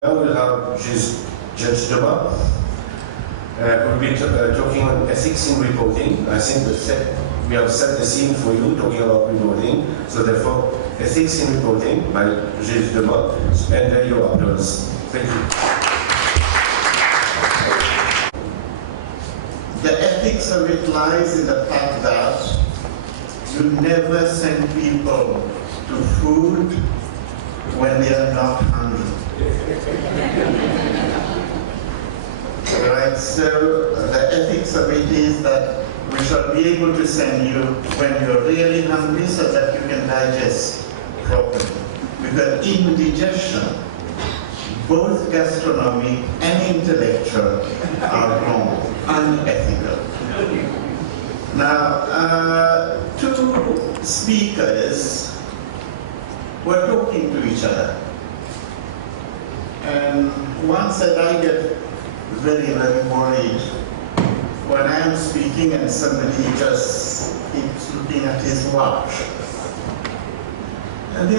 Now we'll have Judge Domah. We'll be talking on ethics in reporting. I think we have set the scene for you talking about reporting. So therefore, ethics in reporting by Judge Domah, and your applause. Thank you. The ethics of it lies in the fact that you never send people to food when they are not hungry. Right, so the ethics of it is that we shall be able to send you when you're really hungry so that you can digest properly. Because indigestion, both gastronomic and intellectual, are wrong, unethical. Now, two speakers were talking to each other. And one said, I get very, very worried when I am speaking and somebody just keeps looking at his watch. And the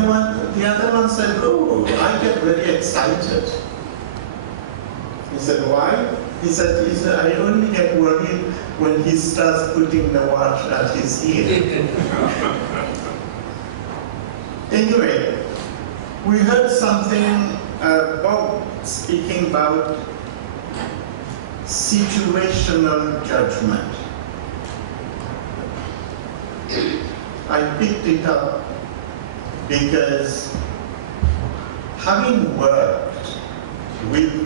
other one said, oh, I get very excited. He said, why? He said, I only get worried when he starts putting the watch at his ear. Anyway, we heard something Bob speaking about situational judgment. I picked it up because having worked with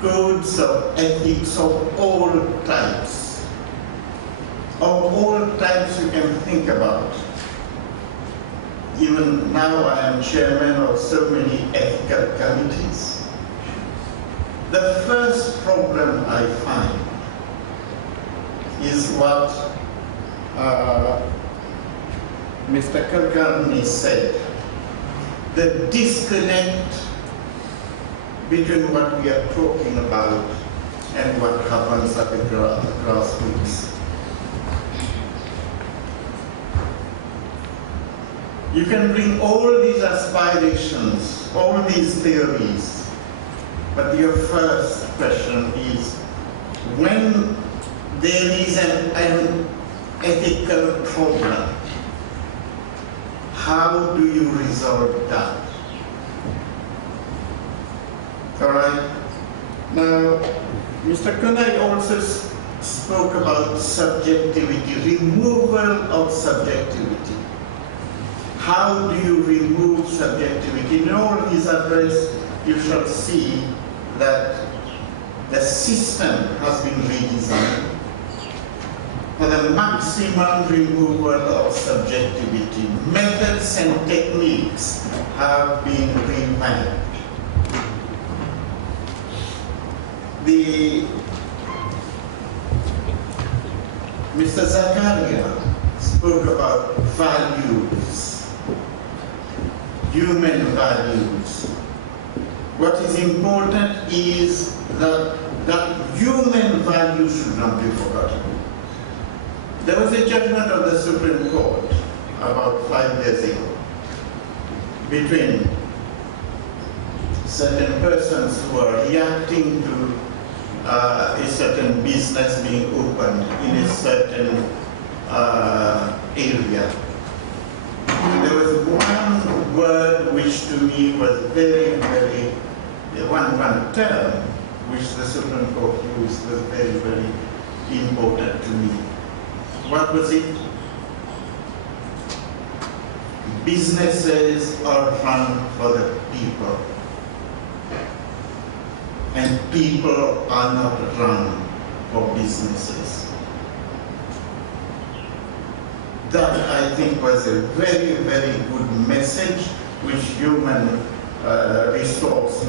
codes of ethics of all types you can think about. Even now I am chairman of so many ethical committees. The first problem I find is what Mr. Kulkarni said, the disconnect between what we are talking about and what happens at the grassroots. You can bring all these aspirations, all these theories, but your first question is, when there is an ethical problem, how do you resolve that? All right. Now, Mr. Kunai also spoke about subjectivity, removal of subjectivity. How do you remove subjectivity? In all his address, you shall see that the system has been redesigned for the maximum removal of subjectivity. Methods and techniques have been revamped. Mr. Zakaria spoke about values, human values. What is important is that human values should not be forgotten. There was a judgment of the Supreme Court about 5 years ago between certain persons who are reacting to a certain business being opened in a certain area. And there was one word which to me was very, very, one term which the Supreme Court used was very, very important to me. What was it? Businesses are run for the people, and people are not run for businesses. That, I think, was a very, very good message which human resource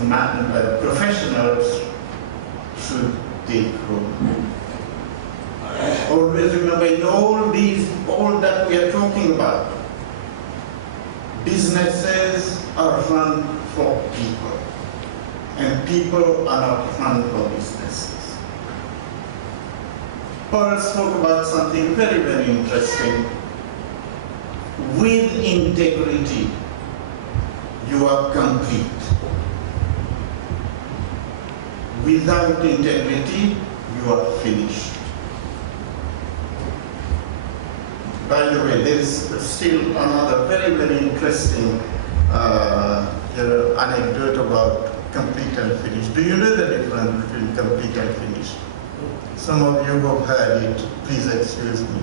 professionals should take home. Always remember, in all that we are talking about, businesses are run for people, and people are not run for businesses. Paul spoke about something very, very interesting. With integrity, you are complete. without integrity, you are finished. By the way, there is still another very, very interesting anecdote about complete and finished. Do you know the difference between complete and finished? Some of you who have heard it, please excuse me.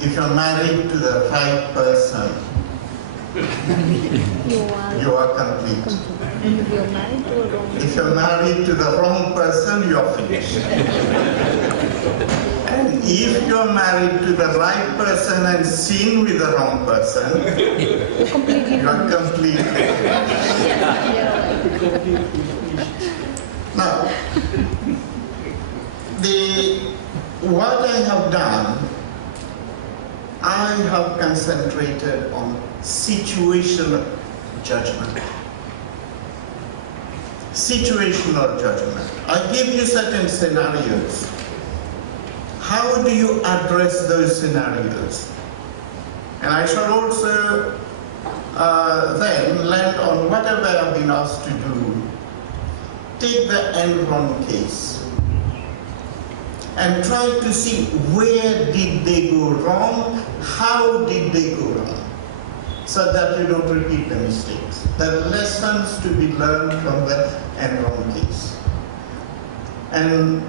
If you're married to the right person, you are complete. If you're married to the wrong person, you are finished. And if you're married to the right person and seen with the wrong person, you are completely finished. Now, what I have done, I have concentrated on situational judgment. Situational judgment. I give you certain scenarios. How do you address those scenarios? And I shall also then land on whatever I've been asked to do. Take the Enron case and try to see where did they go wrong, how did they go wrong, so that you don't repeat the mistakes. There are lessons to be learned from the Enron case. And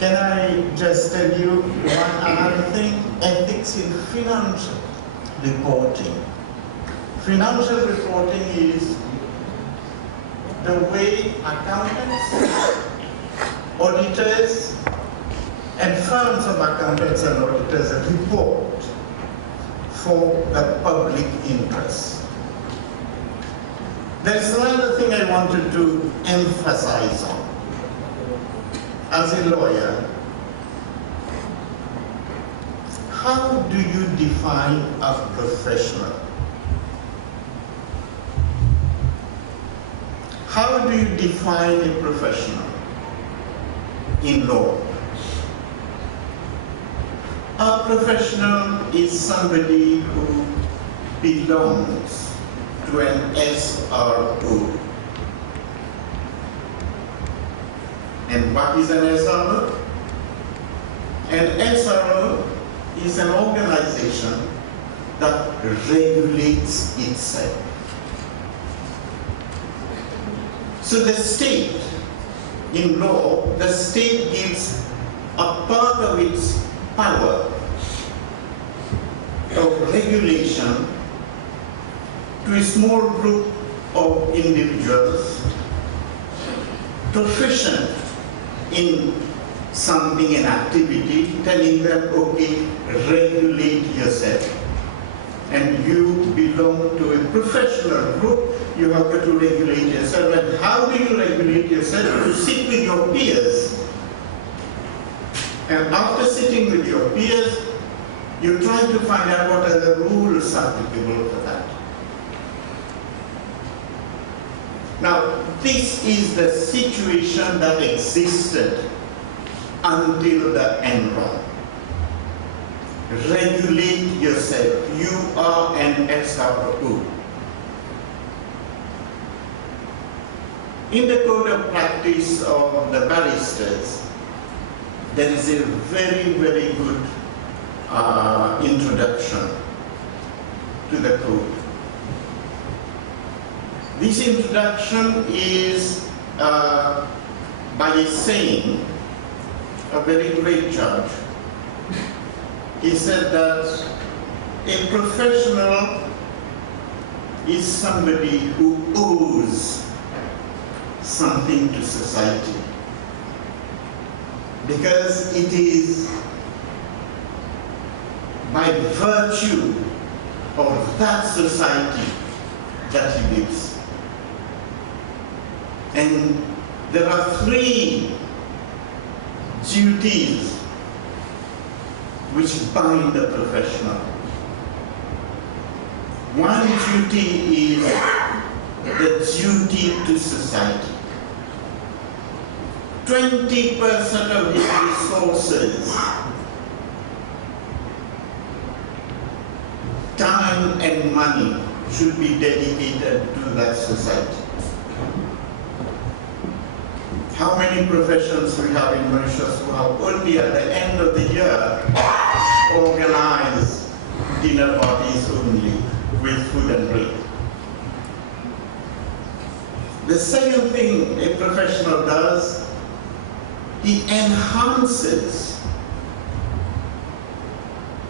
can I just tell you one other thing? Ethics in financial reporting. Financial reporting is the way accountants, auditors, and firms of accountants and auditors report for the public interest. There's another thing I wanted to emphasize on. As a lawyer, how do you define a professional? How do you define a professional in law? A professional is somebody who belongs to an SRO. And what is an SRO? An SRO is an organization that regulates itself. So the state, in law, the state gives a part of its power of regulation to a small group of individuals proficient in something, an activity, telling them, okay, regulate yourself. And you belong to a professional group, you have got to regulate yourself. And how do you regulate yourself? You sit with your peers. And after sitting with your peers, you try to find out what are the rules applicable for that. Now, this is the situation that existed until the Enron. Regulate yourself. You are an SRO. In the code of practice of the barristers, there is a very, very good introduction to the code. This introduction is by a saying, a very great judge. He said that a professional is somebody who owes something to society, because it is by virtue of that society that he lives. And there are three duties which bind the professional. One duty is the duty to society. 20% of his resources, time and money, should be dedicated to that society. how many professions we have in Mauritius who have only at the end of the year organized dinner parties only with food and drink. The second thing a professional does, he enhances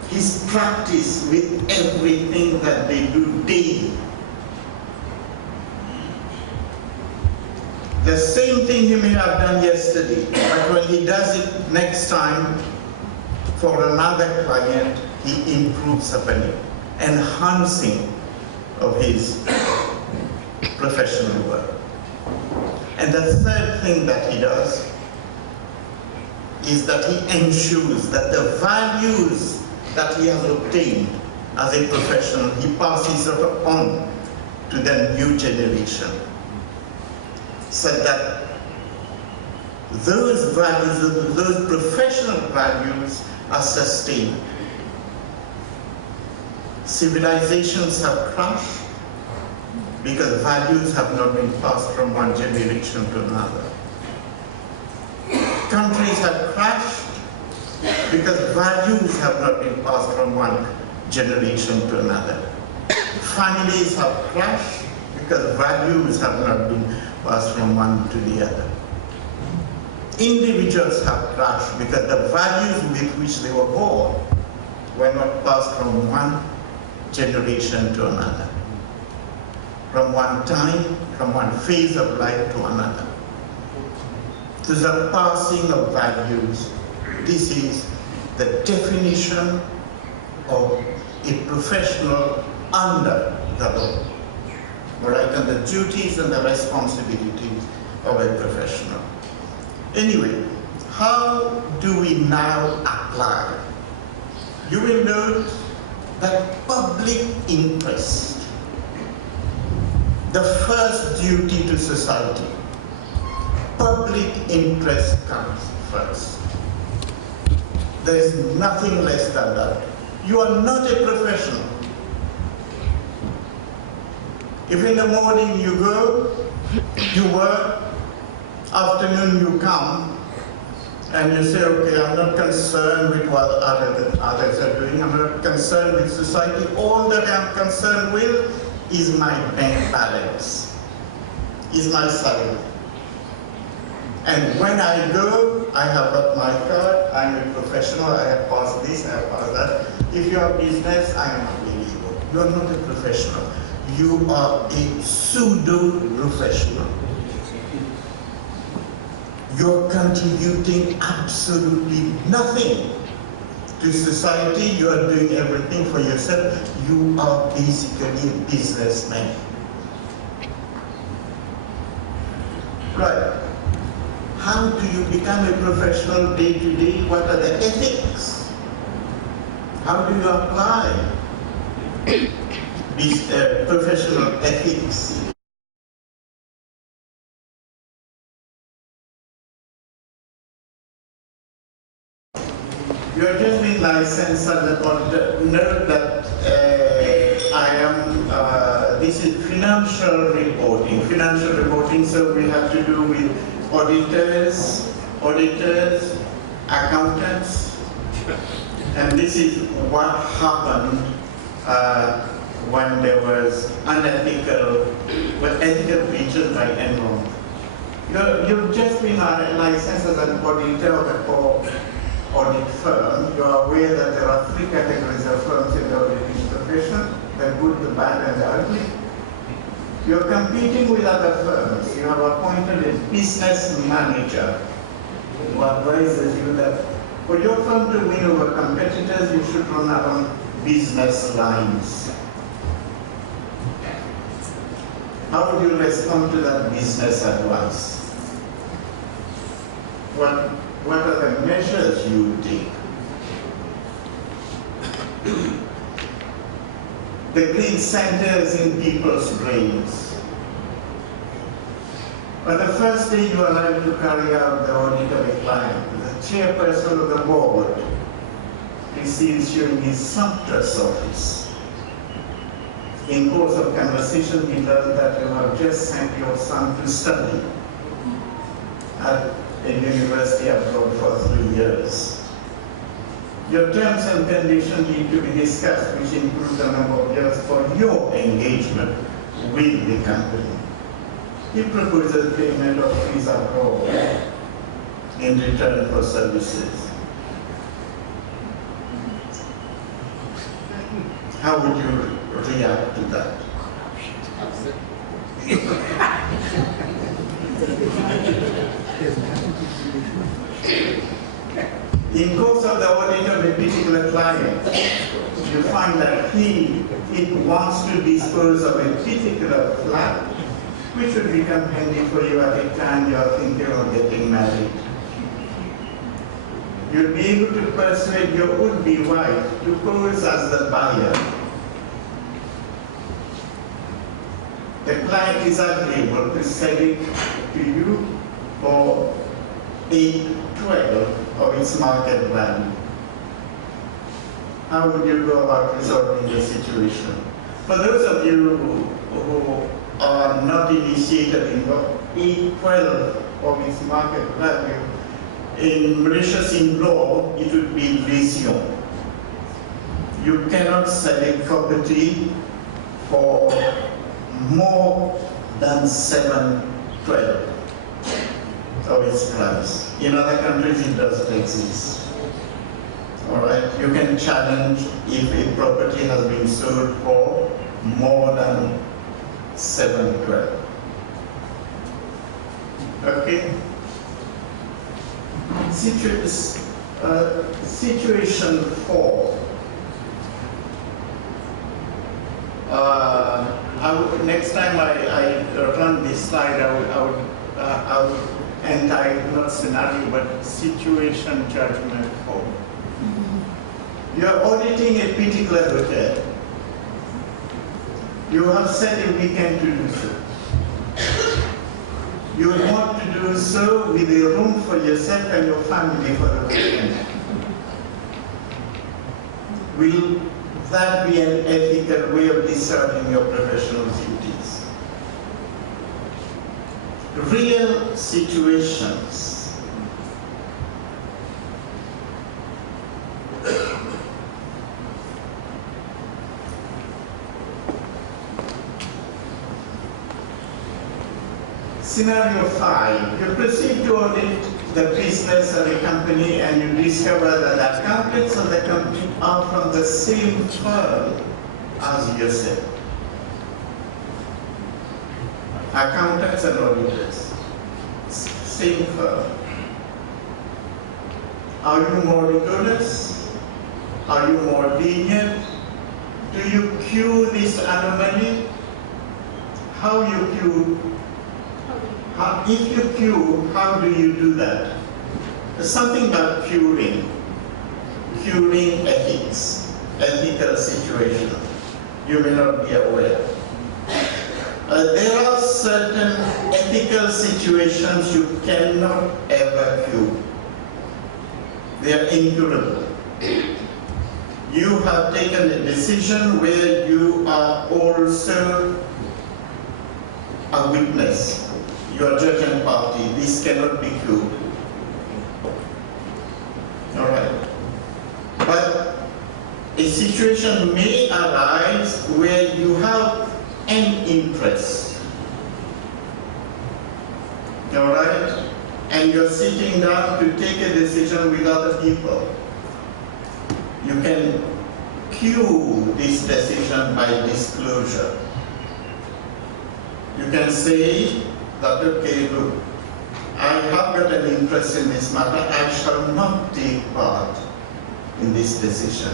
his practice with everything that they do daily. The same thing he may have done yesterday, but when he does it next time for another client, he improves upon it, enhancing of his professional work. And the third thing that he does is that he ensures that the values that he has obtained as a professional, he passes it on to the new generation, so that those values, those professional values are sustained. Civilizations have crashed because values have not been passed from one generation to another. Countries have crashed because values have not been passed from one generation to another. Families have crashed because values have not been passed from one to the other. Individuals have crashed because the values with which they were born were not passed from one generation to another, from one time, from one phase of life to another. So the passing of values, this is the definition of a professional under the law. All right, and the duties and the responsibilities of a professional. Anyway, how do we now apply? You will note that public interest, the first duty to society, public interest comes first. There is nothing less than that. You are not a professional. If in the morning you go, you work, afternoon you come, and you say, okay, I'm not concerned with what others are doing, I'm not concerned with society, all that I'm concerned with is my bank balance, is my salary. And when I go, I have got my card, I'm a professional, I have passed this, I have passed that. If you have business, I am available. You are not a professional. You are a pseudo-professional. You're contributing absolutely nothing to society. You are doing everything for yourself. You are basically a businessman. Right. How do you become a professional day to day? What are the ethics? How do you apply these professional ethics? You are just being licensed and note that this is financial reporting, so we have to do with auditors, accountants, and this is what happened when there was ethical breaches by Enron. You've just been licensed as an auditor of a core audit firm. You are aware that there are three categories of firms in the auditing profession: the good, the bad, and the ugly. You're competing with other firms. You have appointed a business manager who advises you that for your firm to win over competitors, you should run along business lines. How would you respond to that business advice? What are the measures you would take? The greed centers in people's brains. On the first day you arrive to carry out the audit of a client, the chairperson of the board receives you in his sumptuous office. In course of conversation, he learns that you have just sent your son to study. at a university abroad for 3 years. Your terms and conditions need to be discussed, which include the number of years for your engagement with the company. He proposes payment of fees abroad in return for services. How would you react to that? In course of the audit of a particular client, you find that it wants to dispose of a particular flat, which would become handy for you at the time you are thinking of getting married. You'll be able to persuade your would-be wife to pose as the buyer. The client is agreeable to sell it to you for 8/12 of its market value. How would you go about resolving the situation? For those of you who are not initiated in 8/12 of its market value, in Mauritius in law, it would be lesion. You cannot sell a property for more than 7/12 of its price. In other countries, it doesn't exist. All right, you can challenge if a property has been sold for more than 7/12. Okay. Situation 4. Next time I run this slide, I would entitle not scenario but situation judgment 4. You are auditing a particular hotel. You have set a weekend to do so. You want to do so with a room for yourself and your family for the weekend. Will that be an ethical way of discharging your professional duties? Real situations. Scenario 5, you proceed to audit the business of a company and you discover that the accountants of the company are from the same firm as yourself. Accountants and auditors, same firm. Are you more rigorous? Are you more lenient? Do you cue this anomaly? How you cue? If you cue, how do you do that? There's something about curing ethics, ethical situation. You may not be aware. There are certain ethical situations you cannot ever cure. They are incurable. You have taken a decision where you are also a witness. Your judging party, this cannot be cured. All right. But a situation may arise where you have an interest. All right? And you're sitting down to take a decision with other people. You can cue this decision by disclosure. You can say that, okay, look, I have got an interest in this matter, I shall not take part in this decision.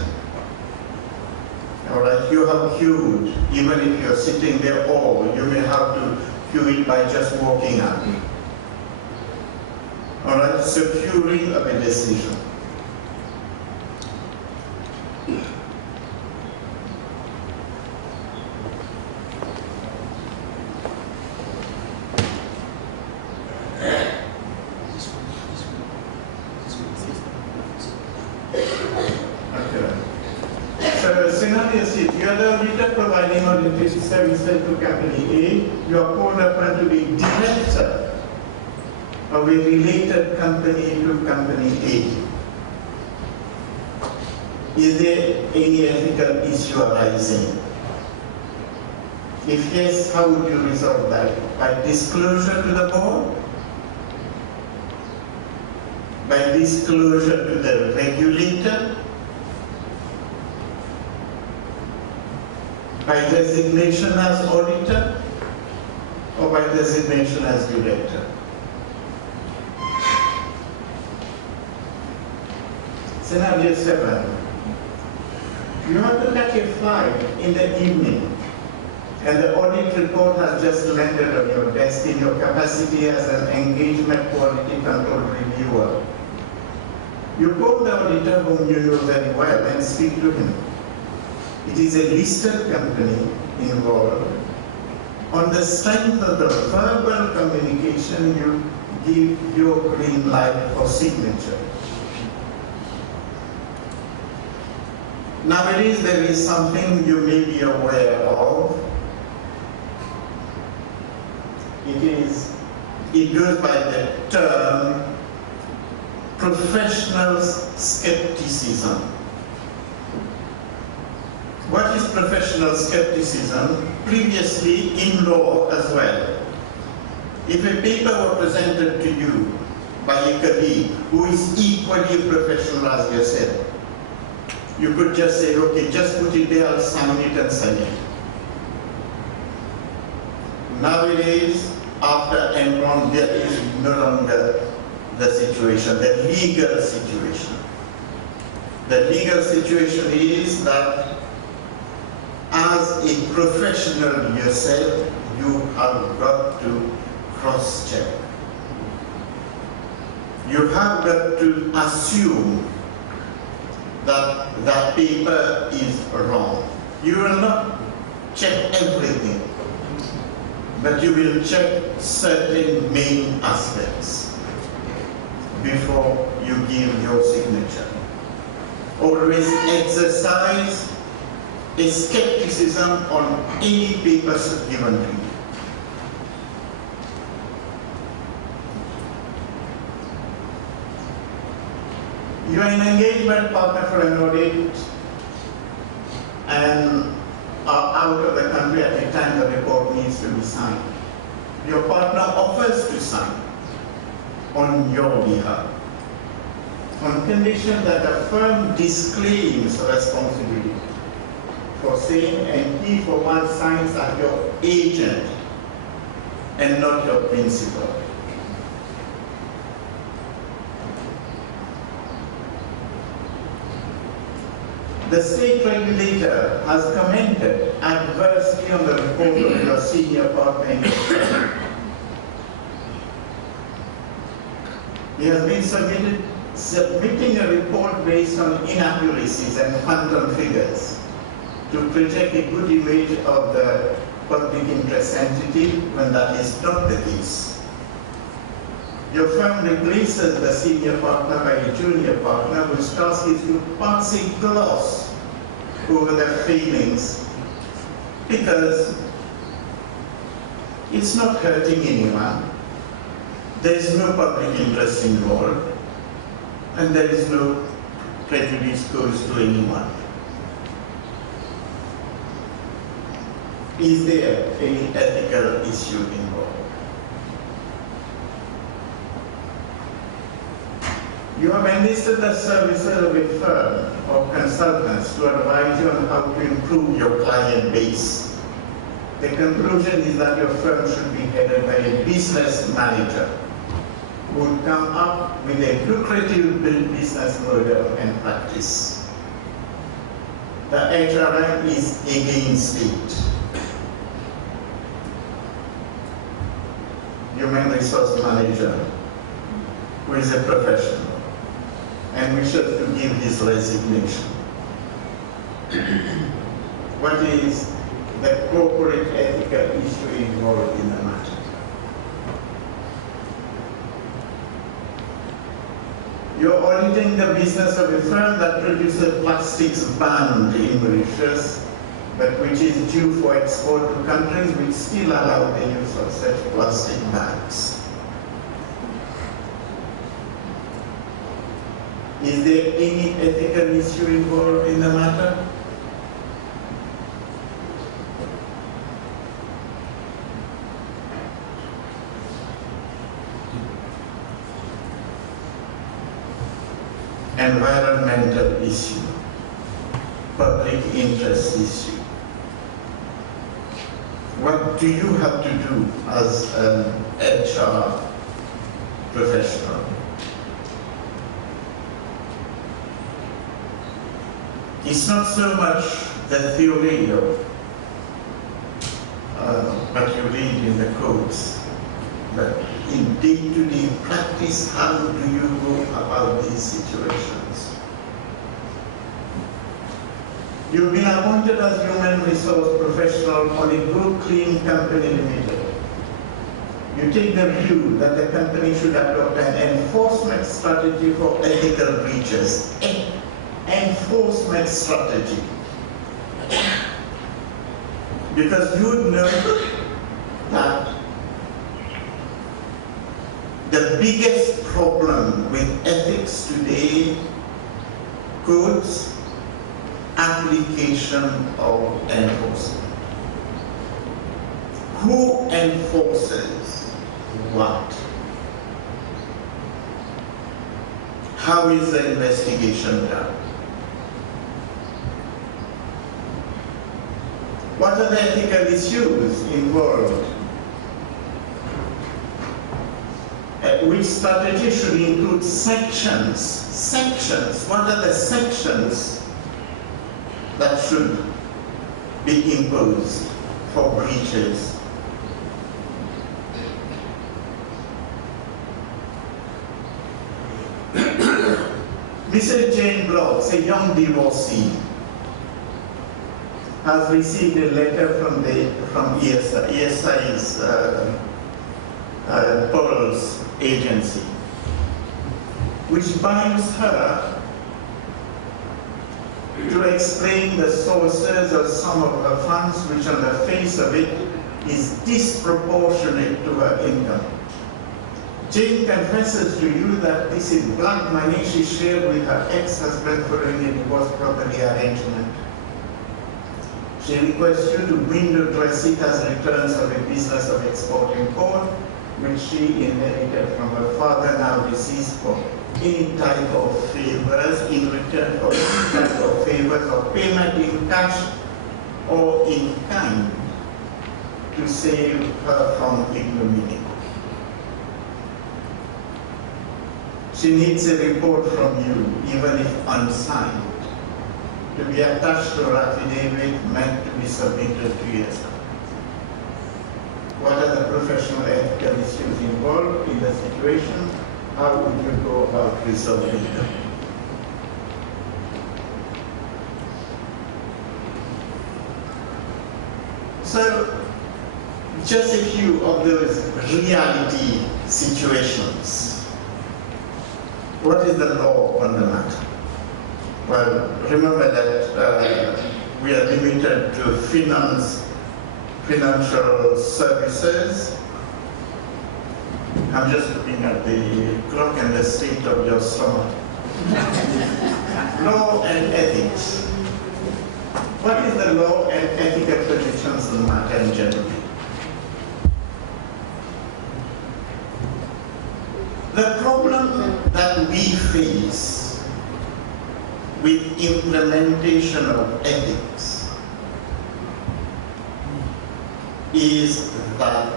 All right, you have cued, even if you're sitting there, or you may have to cue it by just walking up. All right, securing of a decision. Services to company A, you are called upon to be director of a related company to company A? Is there any ethical issue arising? If yes, how would you resolve that? By disclosure to the board? By disclosure to the regulator? By designation as auditor? Or by designation as director? Scenario 7. You have to catch a flight in the evening, and the audit report has just landed on your desk in your capacity as an engagement quality control reviewer. You call the auditor whom you know very well and speak to him. It is a listed company involved. On the strength of the verbal communication, you give your green light for signature. Nowadays, there is something you may be aware of. It goes by the term professional skepticism. What is professional skepticism? Previously, in law as well. If a paper were presented to you by a colleague who is equally a professional as yourself, you could just say, okay, just put it there, I'll sign it and send it. Nowadays, after Enron, there is no longer the situation, the legal situation. The legal situation is that as a professional yourself, you have got to cross-check. You have got to assume that that paper is wrong. You will not check everything, but you will check certain main aspects before you give your signature. Always exercise a skepticism on any papers given to you. You are an engagement partner for an audit and are out of the country at the time the report needs to be signed. Your partner offers to sign on your behalf on condition that the firm disclaims responsibility for saying, and he for one signs as your agent and not your principal. The state regulator has commented adversely on the report of your senior partner in the firm. He has been submitting a report based on inaccuracies and phantom figures to project a good image of the public interest entity when that is not the case. Your firm replaces the senior partner by a junior partner whose task is to pass a gloss over the failings because it's not hurting anyone, there is no public interest involved, and there is no prejudice caused to anyone. Is there any ethical issue involved? You have enlisted the services of a firm or consultants to advise you on how to improve your client base. The conclusion is that your firm should be headed by a business manager who will come up with a lucrative business model and practice. The HRM is against it. Human resource manager who is a professional and wishes to give his resignation. What is the corporate ethical issue involved in the matter? You're auditing the business of a firm that produces plastics banned in Mauritius, but which is due for export to countries which still allow the use of such plastic bags. Is there any ethical issue involved in the matter? Environmental issue, public interest issue. What do you have to do as an HR professional? It's not so much the theory of what you read in the codes, but in day-to-day practice, how do you go about these situations? You've been appointed as human resource professional on a Go Clean Company Limited. You take the view that the company should adopt an enforcement strategy for ethical breaches. Enforcement strategy. Because you would know that the biggest problem with ethics today, codes, application of enforcement. Who enforces what? How is the investigation done? What are the ethical issues involved? Which strategy should include sections? Sections. What are the sections that should be imposed for breaches? Mrs. Jane Blocks, a young divorcee, has received a letter from ESI. ESI is Paul's agency, which binds her to explain the sources of some of her funds, which on the face of it is disproportionate to her income. Jane confesses to you that this is blood money she shared with her ex-husband following a divorce property arrangement. She requests you to window dress it as returns of a business of exporting corn, which she inherited from her father, now deceased, for any type of favors in return for any type of favors or payment in cash or in kind to save her from ignominy. She needs a report from you, even if unsigned, to be attached to her affidavit meant to be submitted to yourself. What are the professional ethical issues involved in the situation? How would you go about resolving them? So, just a few of those reality situations. What is the law on the matter? Well, remember that we are limited to financial services. I'm just looking at the clock and the state of your stomach. Law and ethics. What is the law and ethical positions on the matter in general? The problem that we face with implementation of ethics is that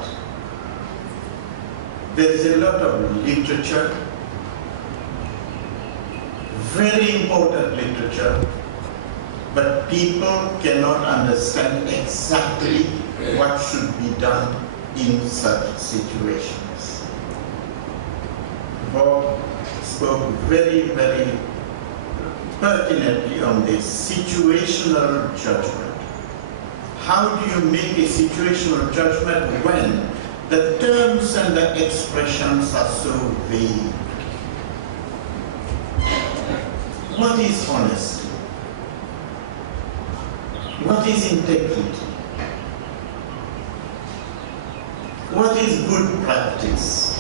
there is a lot of literature, very important literature, but people cannot understand exactly what should be done in such situations. Bob spoke very, very pertinently on this situational judgment. How do you make a situational judgment when the terms and the expressions are so vague? What is honesty? What is integrity? What is good practice?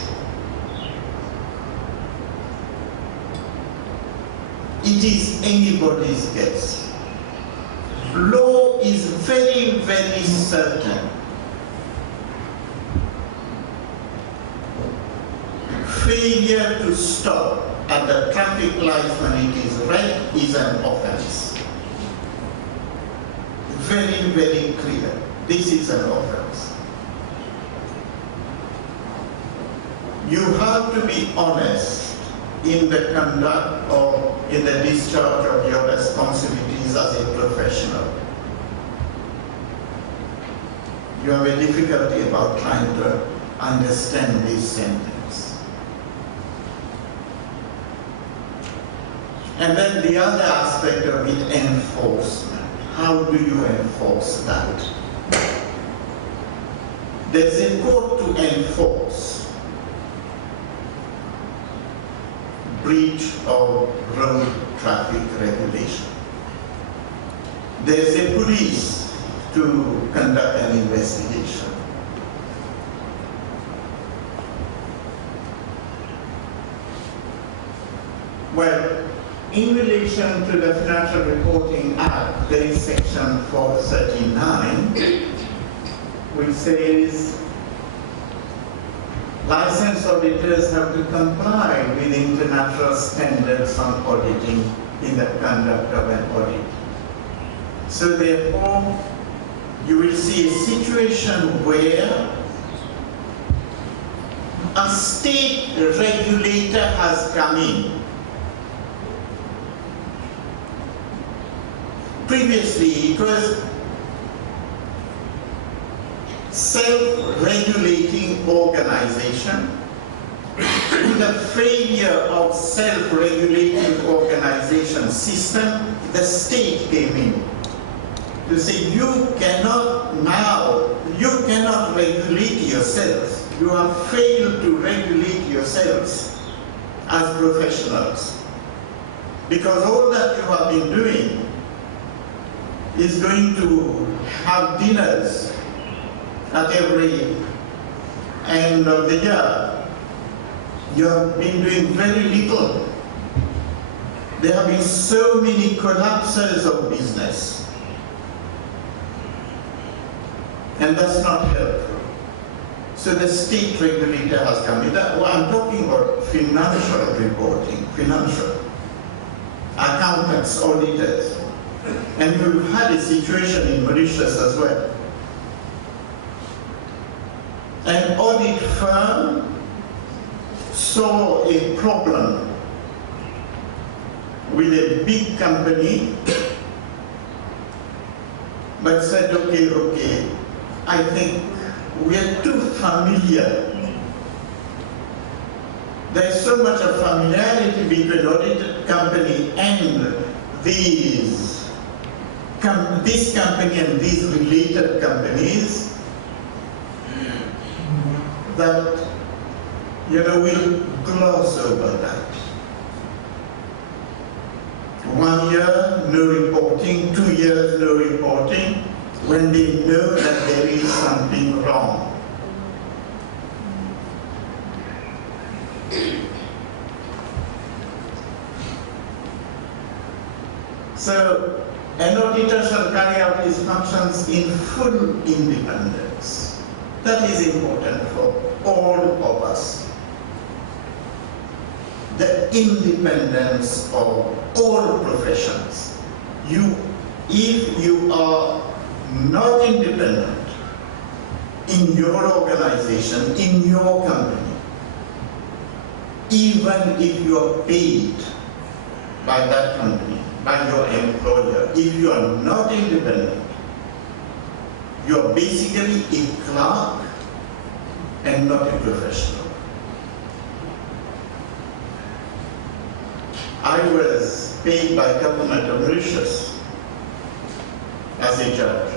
it is anybody's guess. Law is very, very certain. Failure to stop at the traffic light when it is red is an offense. Very, very clear. This is an offense. You have to be honest in the conduct or in the discharge of your responsibilities as a professional. You have a difficulty about trying to understand this sentence. And then the other aspect of it, enforcement. How do you enforce that? There's a code to enforce breach of road traffic regulation. There's a police to conduct an investigation. Well, in relation to the Financial Reporting Act, there is section 439, which says licensed auditors have to comply with international standards on auditing in the conduct of an audit. So therefore, you will see a situation where a state regulator has come in. Previously, it was self-regulating organization. With the failure of self-regulating organization system, the state came in to say you cannot regulate yourselves. You have failed to regulate yourselves as professionals. Because all that you have been doing is going to have dinners at every end of the year. You have been doing very little. There have been so many collapses of business. And that's not helpful. So the state regulator has come in. I'm talking about financial reporting, financial. Accountants, auditors. And we've had a situation in Mauritius as well. An audit firm saw a problem with a big company, but said, okay, I think we are too familiar. There's so much of familiarity between audited company and this company and these related companies that, we'll gloss over that. 1 year, no reporting, 2 years, no reporting, when they know that there is something wrong. So, an auditor shall carry out his functions in full independence. That is important for all of us. The independence of all professions. If you are not independent in your organization, in your company, even if you are paid by that company, by your employer, if you are not independent, you are basically a clerk and not a professional. I was paid by government of Mauritius as a judge.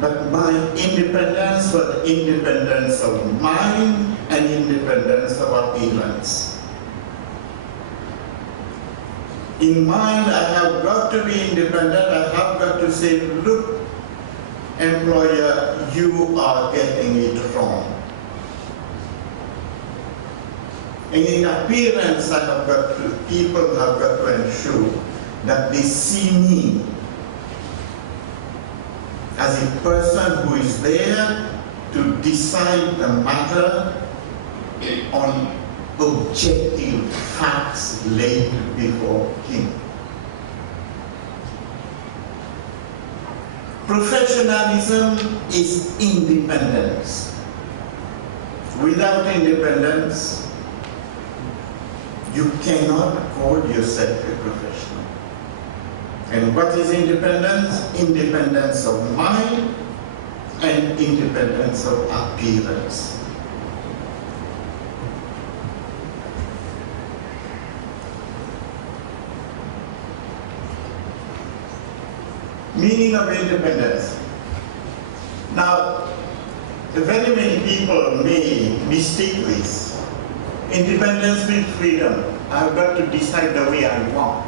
But my independence was the independence of mind and independence of appearance. In mind, I have got to be independent. I have got to say, look, employer, you are getting it wrong. And in appearance, people have got to ensure that they see me as a person who is there to decide the matter on objective facts laid before him. Professionalism is independence. Without independence, you cannot call yourself a professional. And what is independence? Independence of mind and independence of appearance. Meaning of independence. Now, very many people may mistake this. Independence means freedom. I've got to decide the way I want.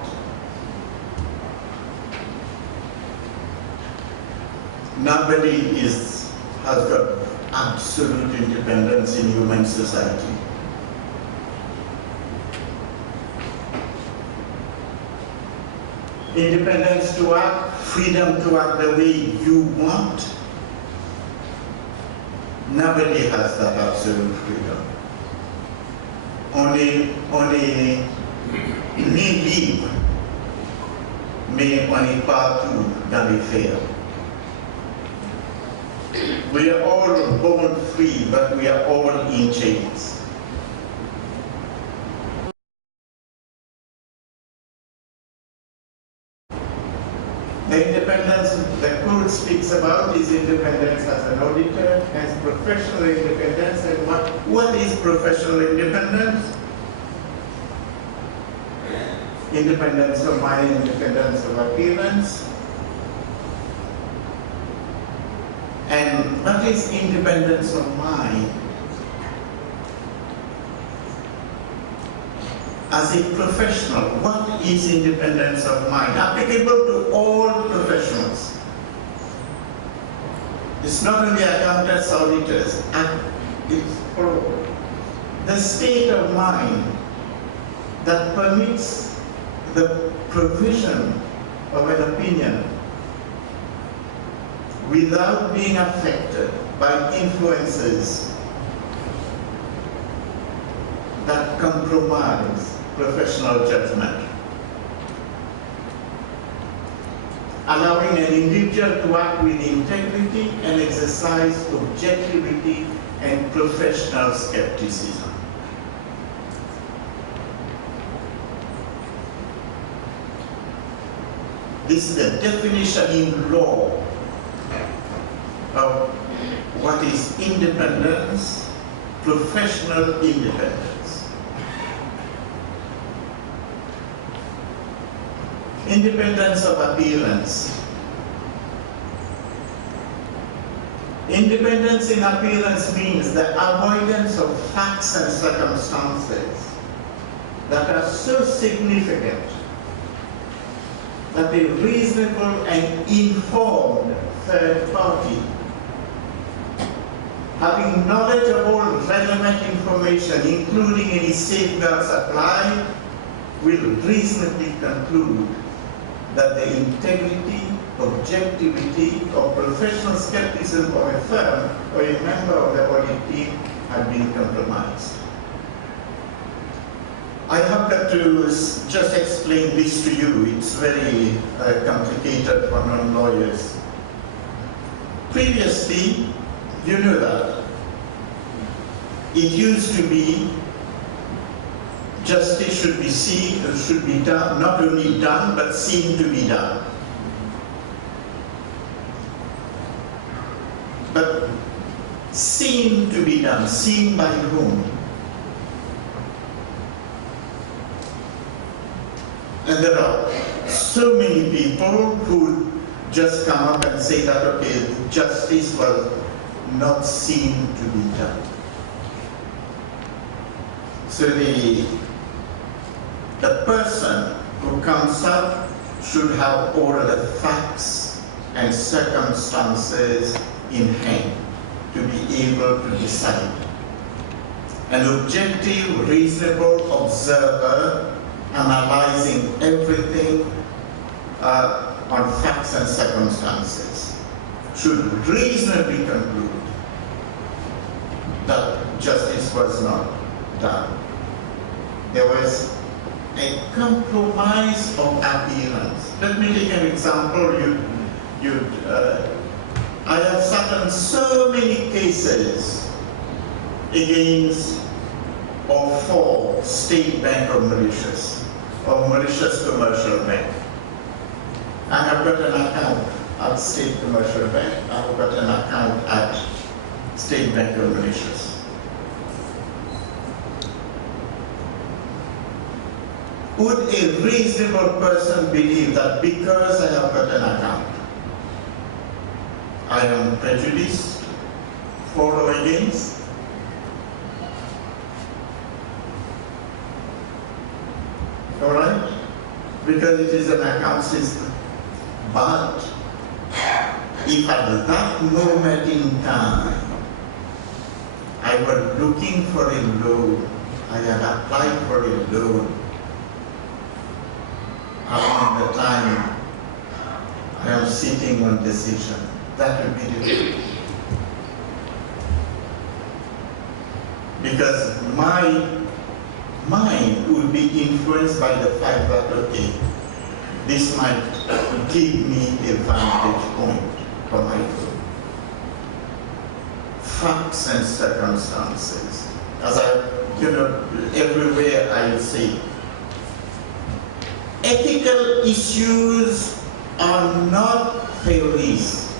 Nobody has got absolute independence in human society. Independence to act, freedom to act the way you want. Nobody has that absolute freedom. Only me libre, mais on n'est pas tout dans les faits. We are all born free, but we are all in chains. The independence the code speaks about is independence as an auditor, as professional independence. And what is professional independence? Independence of mind, independence of appearance. And what is independence of mind? As a professional, what is independence of mind? Applicable to all professionals. It's not only accountants, auditors, it's for the state of mind that permits the provision of an opinion without being affected by influences that compromise professional judgment. Allowing an individual to act with integrity and exercise objectivity and professional skepticism. This is the definition in law of what is independence, professional independence. Independence of appearance. Independence in appearance means the avoidance of facts and circumstances that are so significant that a reasonable and informed third party, having knowledge of all relevant information, including any safeguards applied, will reasonably conclude that the integrity, objectivity, or professional skepticism of a firm or a member of the audit team had been compromised. I have got to just explain this to you. It's very complicated for non-lawyers. Previously, you know that it used to be justice should be done, not only done, but seen to be done. But seen to be done, seen by whom? And there are so many people who just come up and say that, okay, justice was not seen to be done. So the person who comes up should have all of the facts and circumstances in hand to be able to decide. an objective, reasonable observer analyzing everything on facts and circumstances should reasonably conclude that justice was not done. There was a compromise of appearance. Let me take an example. I have sat on so many cases against or for State Bank of Mauritius or Mauritius Commercial Bank. I have got an account at State Commercial Bank. I have got an account at State Bank of Mauritius. Would a reasonable person believe that because I have got an account, I am prejudiced, for or against? All right? Because it is an account system. But if at that moment in time I were looking for a loan, I had applied for a loan, around the time I am sitting on decision, that would be different. Because my mind would be influenced by the fact that, okay, this might give me a vantage point for my goal. Facts and circumstances. As everywhere I say, ethical issues are not theories,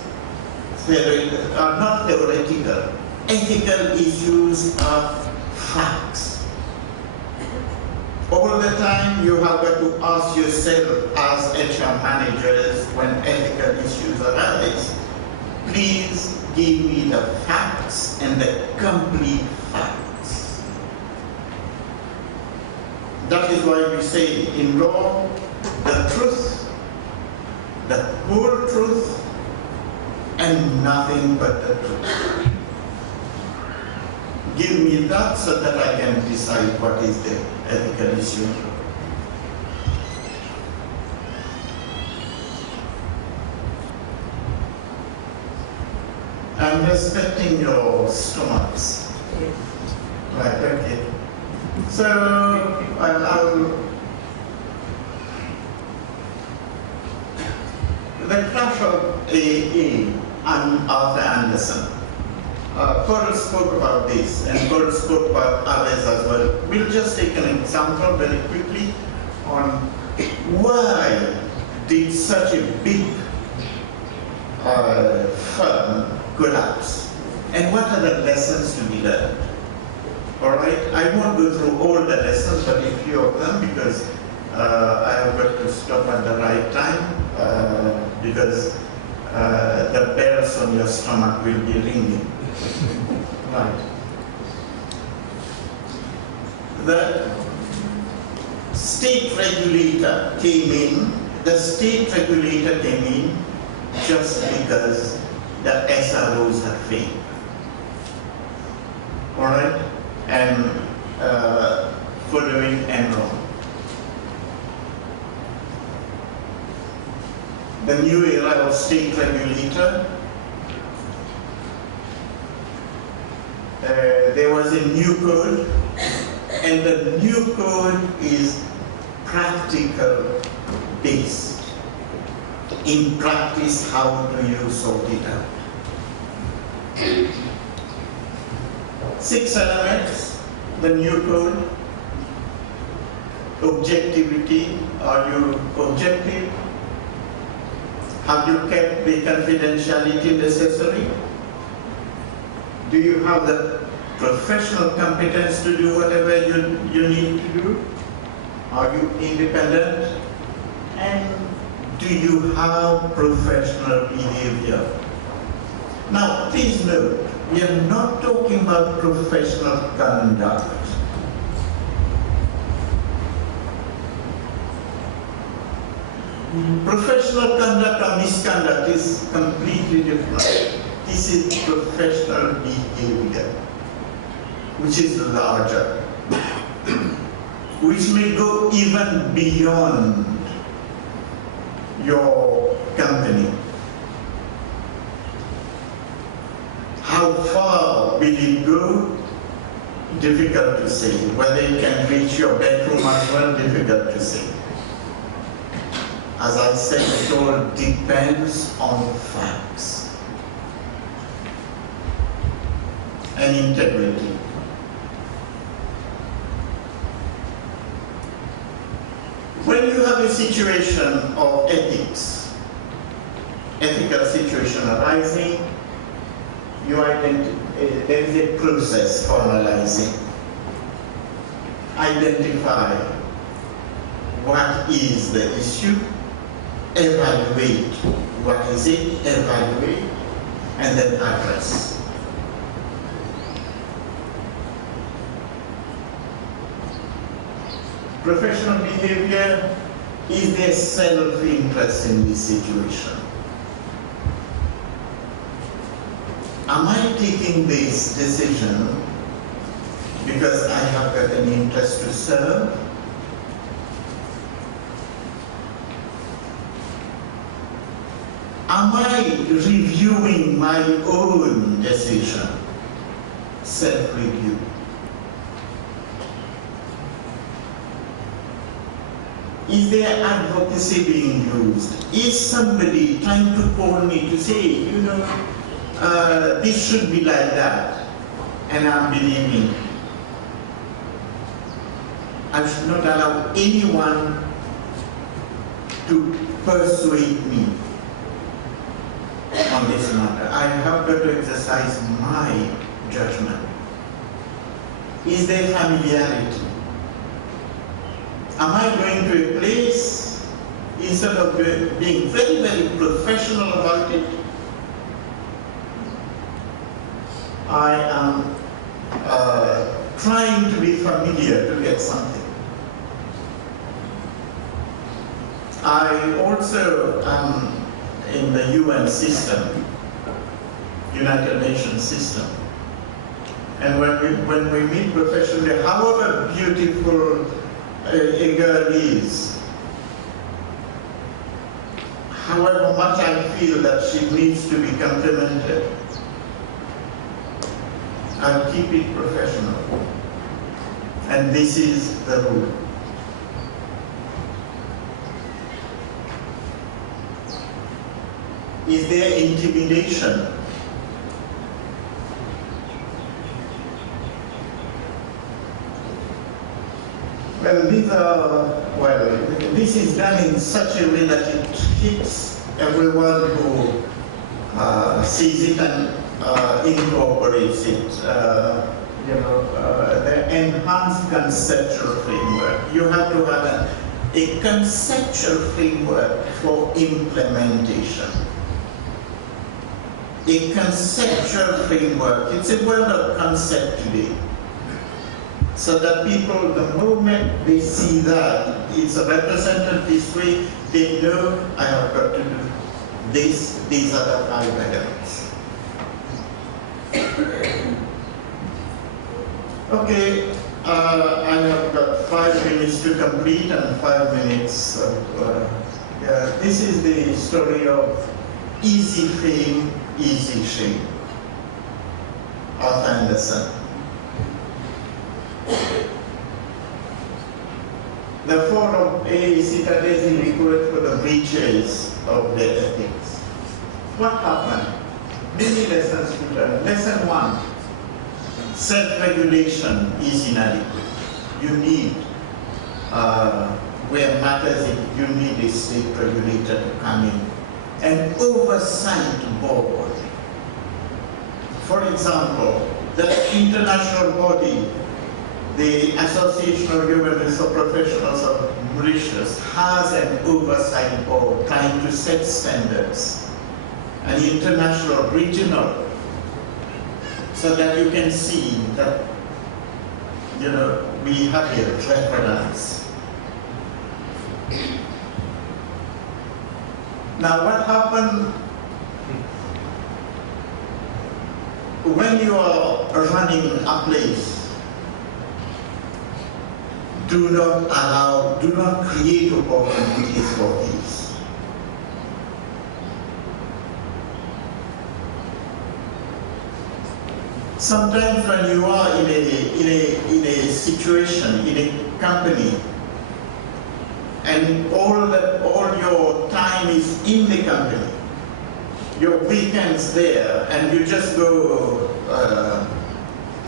are not theoretical. Ethical issues are facts. All the time you have got to ask yourself as HR managers when ethical issues arise, please give me the facts and the complete facts. That is why we say in law, the truth, the whole truth, and nothing but the truth. Give me that so that I can decide what is the ethical issue. I'm respecting your stomachs. Right, okay. So, the clash of AA and Arthur Anderson. Paul spoke about this, and Paul spoke about others as well. We'll just take an example very quickly on why did such a big firm collapse, and what are the lessons to be learned. All right, I won't go through all the lessons, but a few of them, because I have got to stop at the right time, because the bells on your stomach will be ringing. Right. The state regulator came in, just because the SROs had failed. All right? And following Enron. The new era of state regulator, there was a new code, and the new code is practical based. In practice, how do you sort it out? 6 elements, the new code. Objectivity, are you objective? Have you kept the confidentiality necessary? Do you have the professional competence to do whatever you need to do? Are you independent? And do you have professional behavior? Now, please note, we are not talking about professional conduct. Professional conduct or misconduct is completely different. This is professional behavior. which is larger, which may go even beyond your company. How far will it go? Difficult to say. Whether it can reach your bedroom as well, difficult to say. As I said, it all depends on facts and integrity. When you have a situation of ethics, ethical situation arising, there is a process formalizing. Identify what is the issue, evaluate what is it, evaluate, and then address. Professional behavior, is there self-interest in this situation? Am I taking this decision because I have got an interest to serve? Am I reviewing my own decision? Self-review. Is there advocacy being used? Is somebody trying to call me to say, this should be like that, and I'm believing? I should not allow anyone to persuade me on this matter. I have got to exercise my judgment. Is there familiarity? Am I going to a place, instead of being very, very professional about it, I am trying to be familiar to get something? I also am in the UN system, United Nations system. And when we meet professionally, however beautiful a girl is, however much I feel that she needs to be complimented, I'll keep it professional. And this is the rule. Is there intimidation? This is done in such a way that it hits everyone who sees it and incorporates it. The enhanced conceptual framework. You have to have a conceptual framework for implementation. A conceptual framework. It's a world of concept today. So that people, the moment they see that it's represented this way, they know I have got to do this, these are the 5 elements. Okay, I have got 5 minutes to complete and 5 minutes of, this is the story of easy fame, easy shame. Arthur Anderson. The 4 of A citadels in record for the breaches of the ethics. What happened? Many lessons to learn. Lesson 1, self-regulation is inadequate. You need, where matters, you need a state regulator to come in. An oversight board. For example, the international body, the Association of Human Resource Professionals of Mauritius, has an oversight board trying to set standards, an international, regional, so that you can see that, we have a reference. Now, what happened when you are running a place do not create opportunities for peace. Sometimes when you are in a situation, in a company, and all your time is in the company, your weekends there, and you just go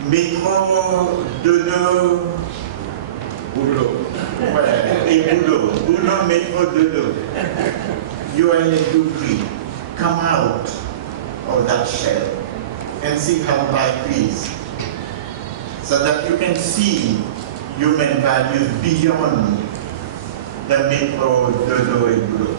micro, dodo, budo, micro, dodo. You are in a degree. Come out of that shell and see how life is, so that you can see human values beyond the micro, dodo, and budo.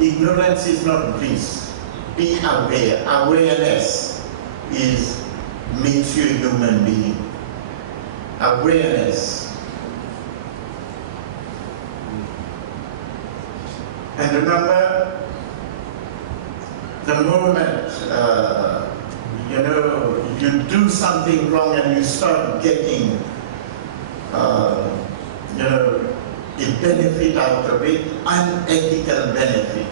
Ignorance is not bliss. Be aware. Awareness makes you a human being. Awareness. And remember, the moment you do something wrong and you start getting a benefit out of it, unethical benefit,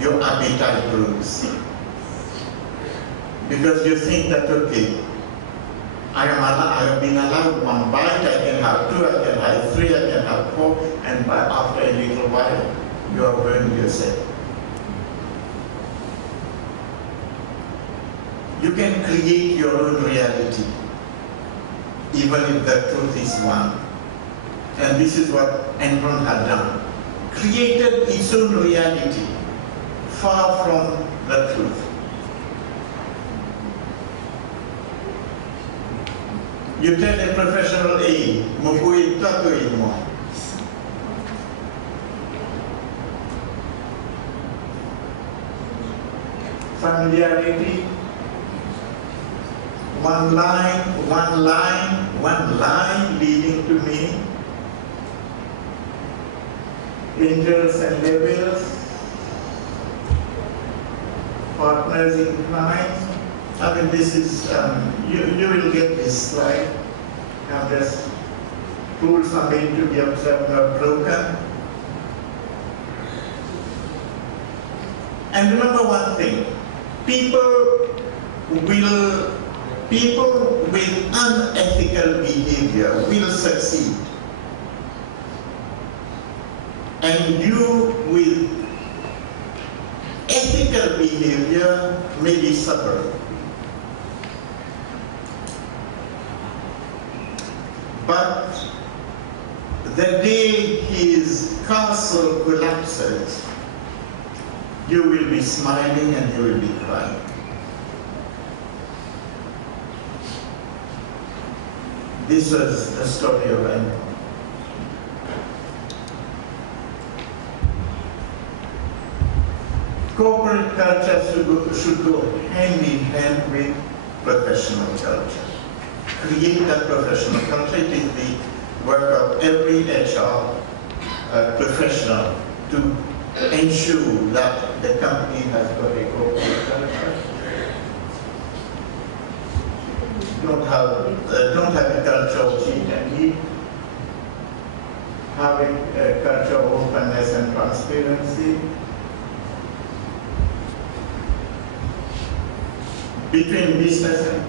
your appetite grows. Because you think that, okay, I have been allowed one bite, I can have two, I can have three, I can have four, and after a little while, you are burning yourself. You can create your own reality, even if the truth is one. And this is what Enron had done. Created its own reality, far from the truth. You tell a professional, hey, mukui tato mo. Familiarity, one line leading to meaning. Angels and devils, partners in crime. I mean, this is, you will get this slide. I've just pulled some in to be observed, not broken. And remember one thing, people with unethical behavior will succeed. And you with ethical behavior may be suffering. But the day his castle collapses, you will be smiling and you will be crying. This was the story of Enron. Corporate culture should go hand in hand with professional culture. Create that professional culture. It is the work of every HR professional to ensure that the company has got a corporate culture. Don't have a culture of cheat and eat. Have a culture of openness and transparency. Between business and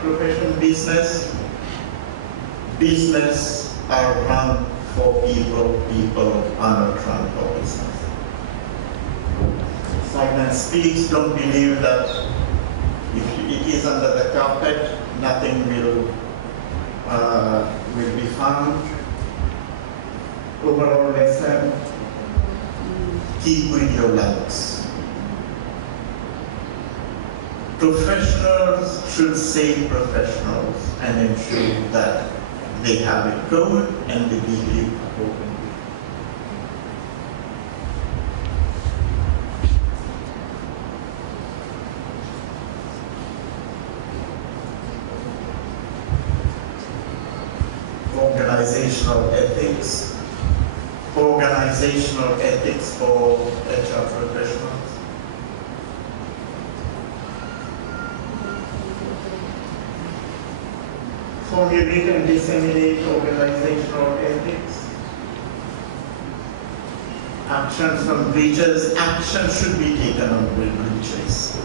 professional business are run for people, people are not run for business. Simon speaks, don't believe that if it is under the carpet, nothing will be found. Overall lesson, keep with your likes. Professionals should save professionals and ensure that they have a code and they behave accordingly. Organizational ethics for HR professionals. formulate and disseminate organizational ethics. Action from breaches, action should be taken on breaches.